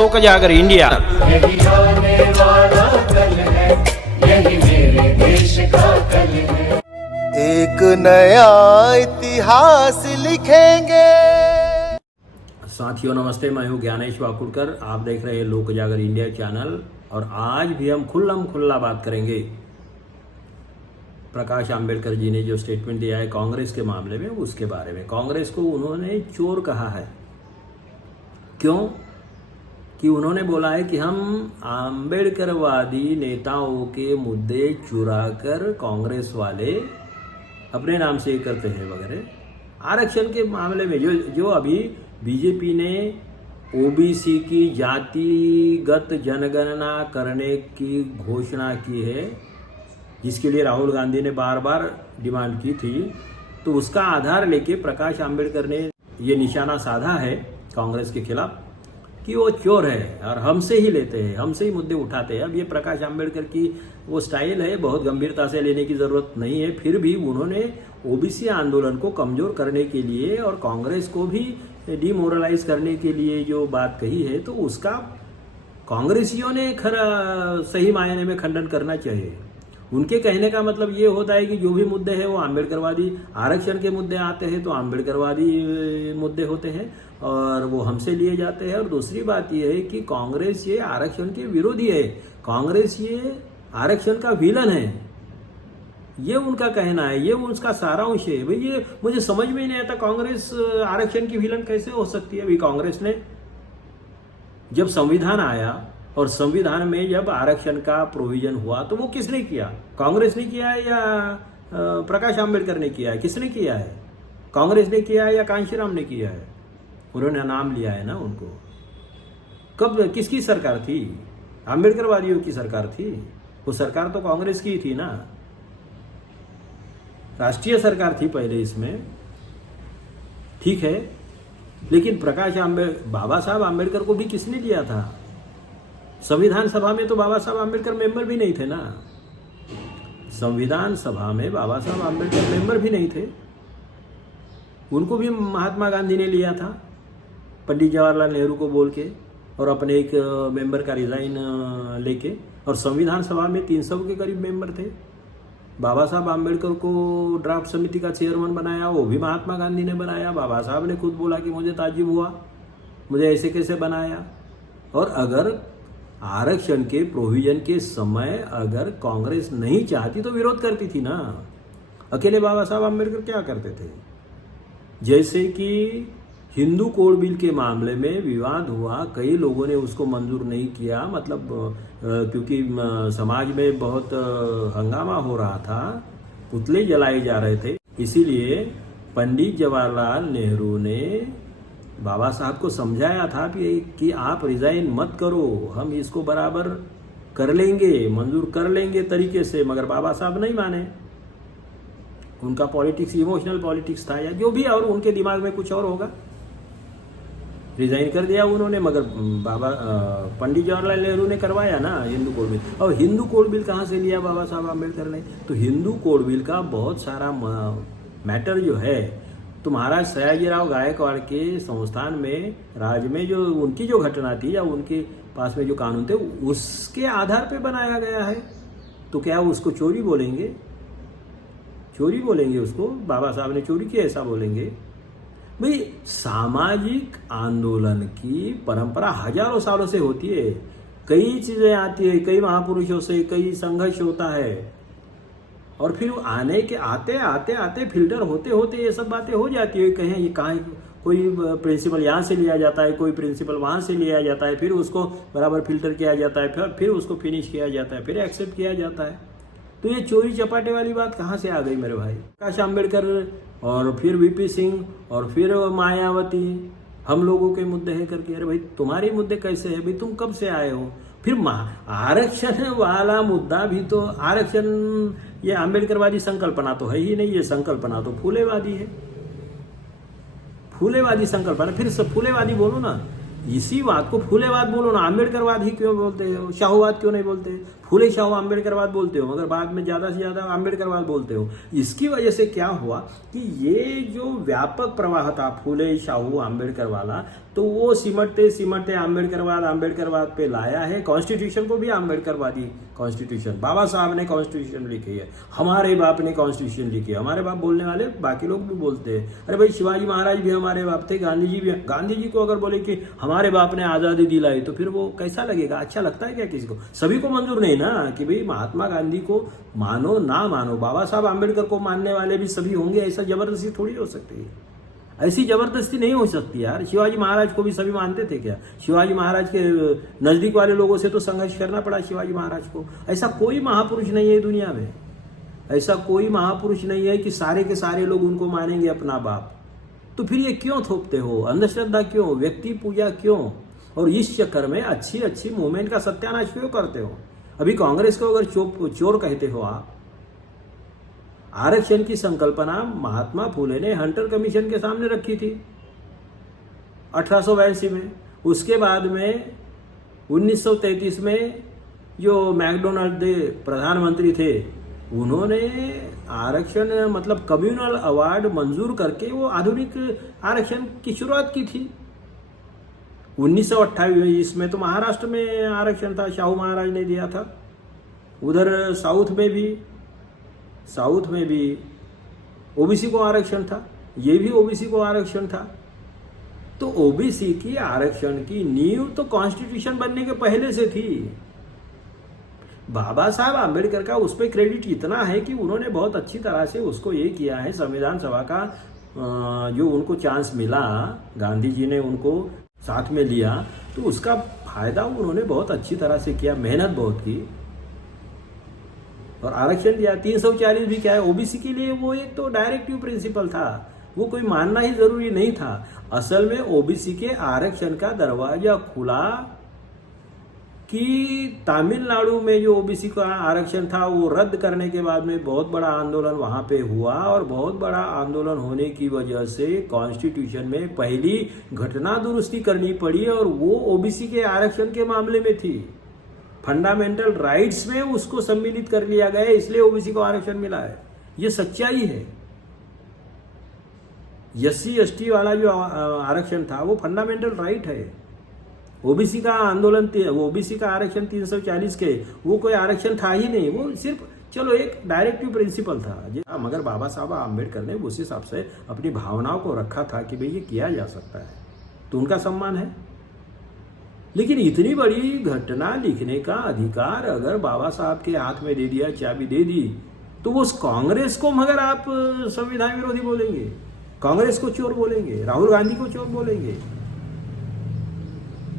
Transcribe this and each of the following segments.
लोक जागर इंडिया। यही आने वाला कल है, यही मेरे देश का कल है। एक नया इतिहास लिखेंगे। साथियों नमस्ते, मैं हूं ज्ञानेश वाकुड़कर। आप देख रहे हैं लोक जागर इंडिया चैनल और आज भी हम खुल्ला बात करेंगे प्रकाश आंबेडकर जी ने जो स्टेटमेंट दिया है कांग्रेस के मामले में, उसके बारे में। कांग्रेस को उन्होंने चोर कहा है। क्यों? कि उन्होंने बोला है कि हम आंबेडकरवादी नेताओं के मुद्दे चुराकर कांग्रेस वाले अपने नाम से करते हैं वगैरह। आरक्षण के मामले में जो अभी बीजेपी ने ओबीसी की जातिगत जनगणना करने की घोषणा की है, जिसके लिए राहुल गांधी ने बार बार डिमांड की थी, तो उसका आधार लेके प्रकाश आंबेडकर ने ये निशाना साधा है कांग्रेस के खिलाफ कि वो चोर है और हमसे ही लेते हैं, हमसे ही मुद्दे उठाते हैं। अब ये प्रकाश आंबेडकर की वो स्टाइल है, बहुत गंभीरता से लेने की ज़रूरत नहीं है। फिर भी उन्होंने ओबीसी आंदोलन को कमज़ोर करने के लिए और कांग्रेस को भी डिमोरलाइज करने के लिए जो बात कही है, तो उसका कांग्रेसियों ने सही मायने में खंडन करना चाहिए। उनके कहने का मतलब ये होता है कि जो भी मुद्दे हैं वो आंबेडकरवादी, आरक्षण के मुद्दे आते हैं तो आंबेडकरवादी मुद्दे होते हैं और वो हमसे लिए जाते हैं। और दूसरी बात ये है कि कांग्रेस ये आरक्षण के विरोधी है, कांग्रेस ये आरक्षण का विलन है, ये उनका कहना है, ये उसका सारांश है। भाई ये मुझे समझ में नहीं आता, कांग्रेस आरक्षण की विलन कैसे हो सकती है? अभी कांग्रेस ने जब संविधान आया और संविधान में जब आरक्षण का प्रोविजन हुआ तो वो किसने किया? कांग्रेस ने किया है या प्रकाश आंबेडकर ने किया है? किसने किया है? कांग्रेस ने किया है या कांशीराम ने किया है? उन्होंने नाम लिया है ना उनको। कब किसकी सरकार थी? आंबेडकरवादियों की सरकार थी। वो सरकार तो कांग्रेस की थी ना, राष्ट्रीय सरकार थी पहले इसमें, ठीक है। लेकिन बाबा साहब आंबेडकर को भी किसने दिया था? संविधान सभा में तो बाबा साहब आंबेडकर मेंबर भी नहीं थे ना। संविधान सभा में बाबा साहब आंबेडकर मेंबर भी नहीं थे। उनको भी महात्मा गांधी ने लिया था पंडित जवाहरलाल नेहरू को बोल के और अपने एक मेंबर का रिजाइन लेके। और संविधान सभा में 300 के करीब मेंबर थे। बाबा साहब आंबेडकर को ड्राफ्ट समिति का चेयरमैन बनाया, वो भी महात्मा गांधी ने बनाया। बाबा साहब ने खुद बोला कि मुझे ताज्जुब हुआ, मुझे ऐसे कैसे बनाया। और अगर आरक्षण के प्रोविजन के समय अगर कांग्रेस नहीं चाहती तो विरोध करती थी ना। अकेले बाबा साहब आंबेडकर क्या करते थे? जैसे कि हिंदू कोड बिल के मामले में विवाद हुआ, कई लोगों ने उसको मंजूर नहीं किया, मतलब क्योंकि समाज में बहुत हंगामा हो रहा था, पुतले जलाए जा रहे थे, इसीलिए पंडित जवाहरलाल नेहरू ने बाबा साहब को समझाया था कि आप रिजाइन मत करो, हम इसको बराबर कर लेंगे, मंजूर कर लेंगे तरीके से। मगर बाबा साहब नहीं माने। उनका पॉलिटिक्स इमोशनल पॉलिटिक्स था या जो भी, और उनके दिमाग में कुछ और होगा, रिजाइन कर दिया उन्होंने। मगर पंडित जवाहरलाल नेहरू ने करवाया ना हिंदू कोड बिल। और हिंदू कोड बिल कहाँ से लिया बाबा साहब आम्बेडकर ने? तो हिंदू कोड बिल का बहुत सारा मैटर जो है, तो महाराज सयाजीराव गायकवाड़ के संस्थान में राज में जो उनकी जो घटना थी या उनके पास में जो कानून थे, उसके आधार पे बनाया गया है। तो क्या उसको चोरी बोलेंगे? चोरी बोलेंगे उसको? बाबा साहब ने चोरी की ऐसा बोलेंगे? भाई सामाजिक आंदोलन की परंपरा हजारों सालों से होती है, कई चीजें आती है, कई महापुरुषों से कई संघर्ष होता है, और फिर आने के आते फिल्टर होते होते ये सब बातें हो जाती है। कहीं कहाँ कोई प्रिंसिपल यहाँ से लिया जाता है, कोई प्रिंसिपल वहाँ से लिया जाता है, फिर उसको बराबर फिल्टर किया जाता है, फिर उसको फिनिश किया जाता है, फिर एक्सेप्ट किया जाता है। तो ये चोरी चपाटे वाली बात कहाँ से आ गई मेरे भाई? प्रकाश आंबेडकर और फिर वीपी सिंह और फिर मायावती हम लोगों के मुद्दे हैं करके। अरे भाई तुम्हारे मुद्दे कैसे है भाई? तुम कब से आए हो? फिर आरक्षण वाला मुद्दा भी तो, आरक्षण ये आंबेडकरवादी संकल्पना तो है ही नहीं, ये संकल्पना तो फूलेवादी है, फूलेवादी संकल्पना। फिर सब फूलेवादी बोलो ना, इसी बात को फूलेवाद बोलो ना, आंबेडकरवाद ही क्यों बोलते हो? शाहूवाद क्यों नहीं बोलते? फूले शाहू आम्बेडकरवाद बोलते हो, मगर बाद में ज़्यादा से ज़्यादा आम्बेडकरवाद बोलते हो। इसकी वजह से क्या हुआ कि ये जो व्यापक प्रवाह था फूले शाहू आम्बेडकर वाला, तो वो सिमटते सिमटते आम्बेडकरवाद पे लाया है। कॉन्स्टिट्यूशन को भी आम्बेडकरवादी कॉन्स्टिट्यूशन, बाबा साहब ने कॉन्स्टिट्यूशन लिखी है, हमारे बाप ने कॉन्स्टिट्यूशन लिखी है। हमारे बाप बोलने वाले बाकी लोग भी बोलते हैं, अरे भाई शिवाजी महाराज भी हमारे बाप थे, गांधी जी भी। गांधी जी को अगर बोले कि हमारे बाप ने आज़ादी दिलाई तो फिर वो कैसा लगेगा? अच्छा लगता है क्या किसी को? सभी को मंजूर नहीं ना कि भाई महात्मा गांधी को मानो ना मानो, बाबा साहब आम्बेडकर को मानने वाले भी सभी होंगे, ऐसा जबरदस्ती थोड़ी हो सकती है। ऐसी जबरदस्ती नहीं हो सकती यार। शिवाजी महाराज को भी सभी मानते थे क्या? शिवाजी महाराज के नजदीक वाले लोगों से तो संघर्ष करना पड़ा शिवाजी महाराज को। ऐसा कोई महापुरुष नहीं है दुनिया में, ऐसा कोई महापुरुष नहीं है कि सारे के सारे लोग उनको मानेंगे अपना बाप। तो फिर ये क्यों थोपते हो? अंधश्रद्धा क्यों? व्यक्ति पूजा क्यों? और इस चक्कर में अच्छी अच्छी मूवमेंट का सत्यानाश क्यों करते हो? अभी कांग्रेस को अगर चोर कहते हो आप, आरक्षण की संकल्पना महात्मा फूले ने हंटर कमीशन के सामने रखी थी 1882 में। उसके बाद में 1933 में जो मैकडोनाल्ड प्रधानमंत्री थे, उन्होंने आरक्षण मतलब कम्युनल अवार्ड मंजूर करके वो आधुनिक आरक्षण की शुरुआत की थी। 1928 में तो महाराष्ट्र में आरक्षण था, शाहू महाराज ने दिया था। उधर साउथ में भी ओबीसी को आरक्षण था, ये भी ओबीसी को आरक्षण था। तो ओबीसी की आरक्षण की नींव तो कॉन्स्टिट्यूशन बनने के पहले से थी। बाबा साहब आम्बेडकर का उस पर क्रेडिट इतना है कि उन्होंने बहुत अच्छी तरह से उसको ये किया है। संविधान सभा का जो उनको चांस मिला, गांधी जी ने उनको साथ में लिया, तो उसका फायदा उन्होंने बहुत अच्छी तरह से किया, मेहनत बहुत की और आरक्षण दिया। 340 भी क्या है ओबीसी के लिए? वो एक तो डायरेक्टिव प्रिंसिपल था, वो कोई मानना ही जरूरी नहीं था। असल में ओबीसी के आरक्षण का दरवाजा खुला कि तमिलनाडु में जो ओबीसी का आरक्षण था वो रद्द करने के बाद में बहुत बड़ा आंदोलन वहां पे हुआ, और बहुत बड़ा आंदोलन होने की वजह से कॉन्स्टिट्यूशन में पहली घटना दुरुस्ती करनी पड़ी, और वो ओबीसी के आरक्षण के मामले में थी। फंडामेंटल राइट्स में उसको सम्मिलित कर लिया गया, इसलिए ओबीसी को आरक्षण मिला है। ये सच्चाई है। एससी एसटी वाला जो आरक्षण था वो फंडामेंटल राइट है। ओबीसी का आंदोलन, ओबीसी का आरक्षण 340 के, वो कोई आरक्षण था ही नहीं, वो सिर्फ चलो एक डायरेक्टिव प्रिंसिपल था। मगर बाबा साहब आम्बेडकर ने उस हिसाब से अपनी भावनाओं को रखा था कि भाई ये किया जा सकता है, तो उनका सम्मान है। लेकिन इतनी बड़ी घटना लिखने का अधिकार अगर बाबा साहब के हाथ में दे दिया, चाबी दे दी, तो उस कांग्रेस को मगर आप संविधान विरोधी बोलेंगे, कांग्रेस को चोर बोलेंगे, राहुल गांधी को चोर बोलेंगे।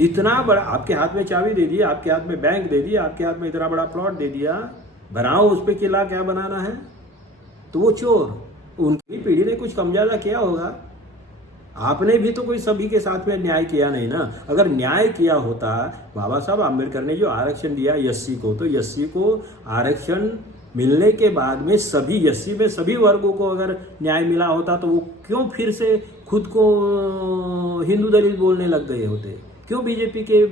इतना बड़ा आपके हाथ में चाबी दे दी, आपके हाथ में बैंक दे दिया, आपके हाथ में इतना बड़ा प्लॉट दे दिया, बनाओ उस पर किला, क्या बनाना है, तो वो चोर। उनकी पीढ़ी ने कुछ कम ज्यादा किया होगा, आपने भी तो कोई सभी के साथ में न्याय किया नहीं ना। अगर न्याय किया होता, बाबा साहब आम्बेडकर ने जो आरक्षण दिया एससी को, तो एससी को आरक्षण मिलने के बाद में सभी एससी में सभी वर्गों को अगर न्याय मिला होता, तो वो क्यों फिर से खुद को हिंदू दलित बोलने लग गए होते? क्यों बीजेपी के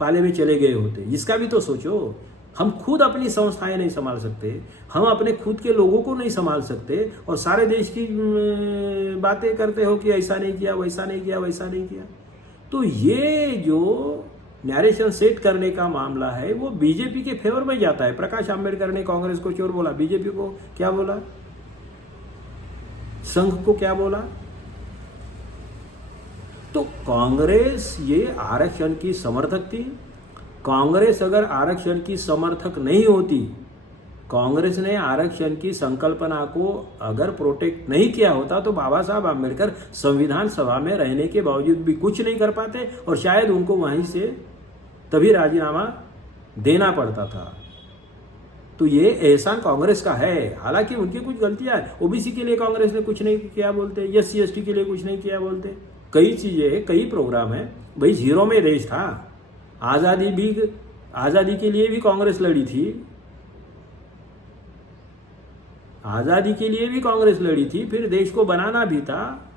पाले में चले गए होते? इसका भी तो सोचो। हम खुद अपनी संस्थाएं नहीं संभाल सकते, हम अपने खुद के लोगों को नहीं संभाल सकते, और सारे देश की बातें करते हो कि ऐसा नहीं किया, वैसा नहीं किया, वैसा नहीं किया। तो ये जो नैरेशन सेट करने का मामला है वो बीजेपी के फेवर में जाता है। प्रकाश आंबेडकर ने कांग्रेस को चोर बोला, बीजेपी को क्या बोला, संघ को क्या बोला? तो कांग्रेस ये आरक्षण की समर्थक थी। कांग्रेस अगर आरक्षण की समर्थक नहीं होती, कांग्रेस ने आरक्षण की संकल्पना को अगर प्रोटेक्ट नहीं किया होता, तो बाबा साहब आम्बेडकर संविधान सभा में रहने के बावजूद भी कुछ नहीं कर पाते, और शायद उनको वहीं से तभी राजीनामा देना पड़ता था। तो ये एहसान कांग्रेस का है। हालांकि उनकी कुछ गलतियां हैं। ओबीसी के लिए कांग्रेस ने कुछ नहीं किया बोलते, एससी एसटी के लिए कुछ नहीं किया बोलते, कई चीजें, कई प्रोग्राम है। भाई जीरो में देश था, आजादी के लिए भी कांग्रेस लड़ी थी, आजादी के लिए भी कांग्रेस लड़ी थी, फिर देश को बनाना भी था,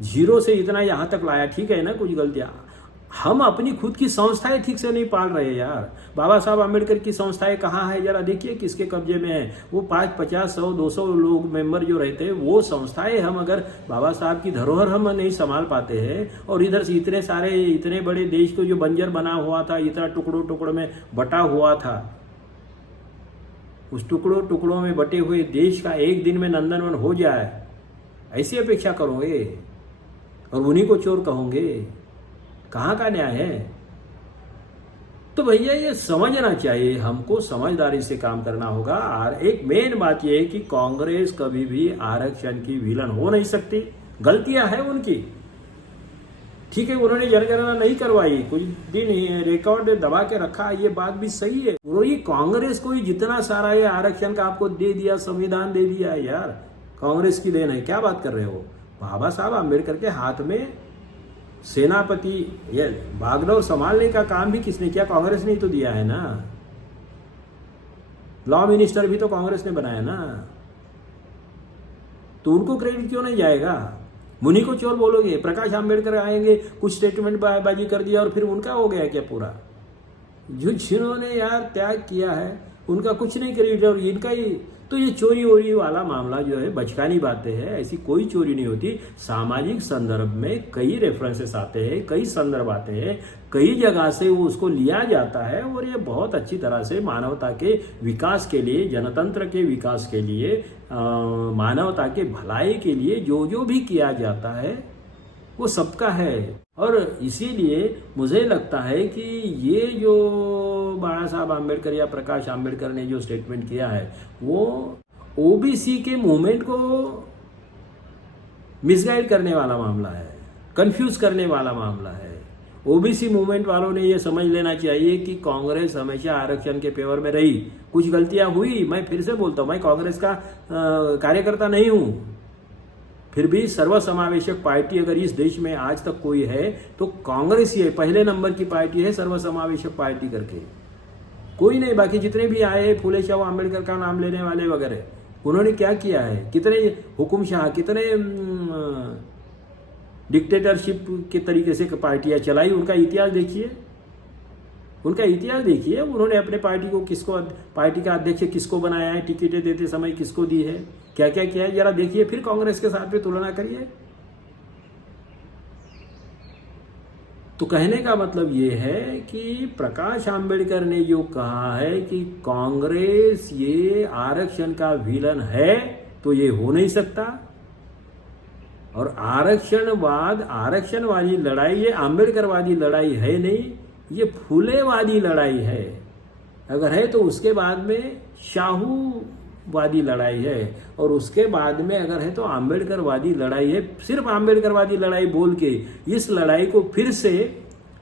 जीरो से इतना यहां तक लाया, ठीक है ना, कुछ गलतियां। हम अपनी खुद की संस्थाएं ठीक से नहीं पाल रहे यार। बाबा साहब आम्बेडकर की संस्थाएं कहाँ है, जरा देखिए किसके कब्जे में है। वो 5, 50, 100, 200 लोग मेंबर जो रहते हैं, वो संस्थाएं हम अगर बाबा साहब की धरोहर हम नहीं संभाल पाते हैं, और इधर से इतने सारे इतने बड़े देश को जो बंजर बना हुआ था, इतना टुकड़ों में बटा हुआ था, उस टुकड़ों में बटे हुए देश का एक दिन में नंदनवन हो जाए, ऐसी अपेक्षा करोगे और उन्हीं को चोर कहोगे? कहाँ का न्याय है? तो भैया ये समझना चाहिए, हमको समझदारी से काम करना होगा। और एक मेन बात यह है कि कांग्रेस कभी भी आरक्षण की विलन हो नहीं सकती। गलतियां हैं उनकी, ठीक है, उन्होंने जनगणना नहीं करवाई, कुछ भी नहीं, रिकॉर्ड दबा के रखा, ये बात भी सही है। वही कांग्रेस को ही जितना सारा ये आरक्षण का आपको दे दिया, संविधान दे दिया है यार, कांग्रेस की देन है। क्या बात कर रहे हो? बाबा साहब आम्बेडकर के हाथ में सेनापति, ये बागडोर संभालने का काम भी किसने किया? कांग्रेस ने ही तो दिया है ना। लॉ मिनिस्टर भी तो कांग्रेस ने बनाया ना, तो उनको क्रेडिट क्यों नहीं जाएगा? मुनि को चोर बोलोगे? प्रकाश आंबेडकर आएंगे, कुछ स्टेटमेंट बाजी कर दिया और फिर उनका हो गया क्या पूरा? जिन्होंने यार त्याग किया है उनका कुछ नहीं क्रेडिट, और इनका ही तो ये चोरी वोरी वाला मामला जो है बचकानी बातें है, ऐसी कोई चोरी नहीं होती। सामाजिक संदर्भ में कई रेफरेंसेस आते हैं, कई संदर्भ आते हैं, कई जगह से वो उसको लिया जाता है, और ये बहुत अच्छी तरह से मानवता के विकास के लिए, जनतंत्र के विकास के लिए, मानवता के भलाई के लिए जो भी किया जाता है वो सबका है। और इसीलिए मुझे लगता है कि ये जो बाबा साहब आम्बेडकर या प्रकाश आम्बेडकर ने जो स्टेटमेंट किया है, वो ओबीसी के मूवमेंट को मिसगाइड करने वाला मामला है, कंफ्यूज करने वाला मामला है। ओबीसी मूवमेंट वालों ने ये समझ लेना चाहिए कि कांग्रेस हमेशा आरक्षण के फेवर में रही। कुछ गलतियां हुई, मैं फिर से बोलता हूं, मैं कांग्रेस का कार्यकर्ता नहीं हूं, फिर भी सर्वसमावेशक पार्टी अगर इस देश में आज तक कोई है तो कांग्रेस ही है। पहले नंबर की पार्टी है सर्वसमावेशक पार्टी करके, कोई नहीं। बाकी जितने भी आए, फूले शाह आम्बेडकर का नाम लेने वाले वगैरह, उन्होंने क्या किया है? कितने हुकुमशाह, कितने डिक्टेटरशिप के तरीके से पार्टियां चलाई, उनका इतिहास देखिए, उनका इतिहास देखिए। उन्होंने अपने पार्टी को किसको, पार्टी का अध्यक्ष किसको बनाया है, टिकटें देते समय किसको दी है, क्या क्या किया है, जरा देखिए, फिर कांग्रेस के साथ में तुलना करिए। तो कहने का मतलब ये है कि प्रकाश आंबेडकर ने जो कहा है कि कांग्रेस ये आरक्षण का विलन है, तो ये हो नहीं सकता। और आरक्षण वाली लड़ाई ये आंबेडकरवादी लड़ाई है नहीं, ये फूलेवादी लड़ाई है। अगर है तो उसके बाद में शाहूवादी लड़ाई है, और उसके बाद में अगर है तो आंबेडकरवादी लड़ाई है। सिर्फ आंबेडकरवादी लड़ाई बोल के इस लड़ाई को फिर से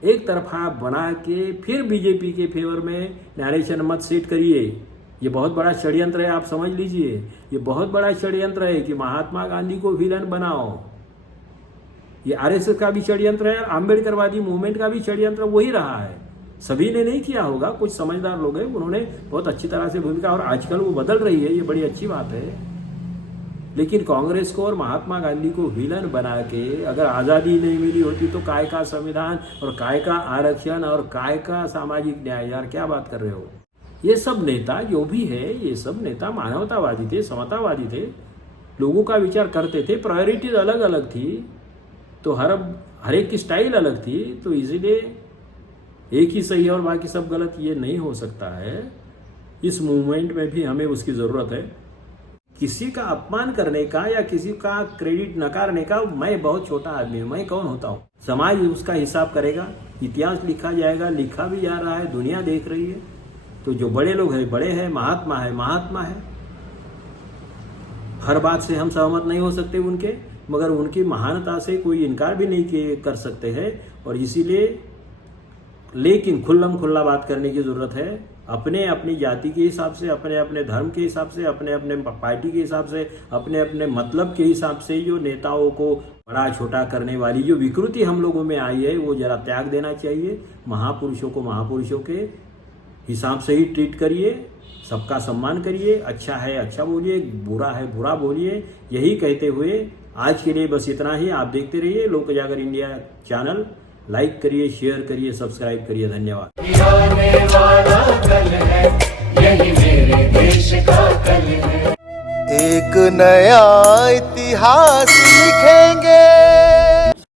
एक तरफा बना के फिर बीजेपी के फेवर में नरेशन मत सेट करिए। ये बहुत बड़ा षड्यंत्र है, आप समझ लीजिए, ये बहुत बड़ा षड्यंत्र है कि महात्मा गांधी को विलन बनाओ। ये आरएसएस का भी षड्यंत्र है, आंबेडकरवादी मूवमेंट का भी षड्यंत्र वही रहा है। सभी ने नहीं किया होगा, कुछ समझदार लोग हैं, उन्होंने बहुत अच्छी तरह से भूमिका, और आजकल वो बदल रही है, ये बड़ी अच्छी बात है। लेकिन कांग्रेस को और महात्मा गांधी को विलन बना के, अगर आज़ादी नहीं मिली होती तो काय का संविधान और काय का आरक्षण और काय का सामाजिक न्याय, यार क्या बात कर रहे हो? ये सब नेता जो भी है, ये सब नेता मानवतावादी थे, समतावादी थे, लोगों का विचार करते थे, प्रायोरिटीज अलग अलग थी, तो हर एक की स्टाइल अलग थी, तो इसीलिए एक ही सही है और बाकी सब गलत, ये नहीं हो सकता है। इस मूवमेंट में भी हमें उसकी ज़रूरत है। किसी का अपमान करने का या किसी का क्रेडिट नकारने का, मैं बहुत छोटा आदमी हूँ, मैं कौन होता हूँ? समाज उसका हिसाब करेगा, इतिहास लिखा जाएगा, लिखा भी जा रहा है, दुनिया देख रही है। तो जो बड़े लोग हैं बड़े हैं, महात्मा है महात्मा है। हर बात से हम सहमत नहीं हो सकते उनके, मगर उनकी महानता से कोई इनकार भी नहीं कर सकते हैं। और इसीलिए लेकिन खुल्लम खुल्ला बात करने की ज़रूरत है, अपने अपनी जाति के हिसाब से, अपने अपने धर्म के हिसाब से, अपने अपने पार्टी के हिसाब से, अपने अपने मतलब के हिसाब से जो नेताओं को बड़ा छोटा करने वाली जो विकृति हम लोगों में आई है, वो जरा त्याग देना चाहिए। महापुरुषों को महापुरुषों के हिसाब से ही ट्रीट करिए, सबका सम्मान करिए, अच्छा है अच्छा बोलिए, बुरा है बुरा बोलिए। यही कहते हुए आज के लिए बस इतना ही। आप देखते रहिए लोक उजागर इंडिया चैनल, लाइक करिए, शेयर करिए, सब्सक्राइब करिए। धन्यवाद। आने वाला कल है, यही मेरे देश का कल है। एक नया इतिहास लिखेंगे।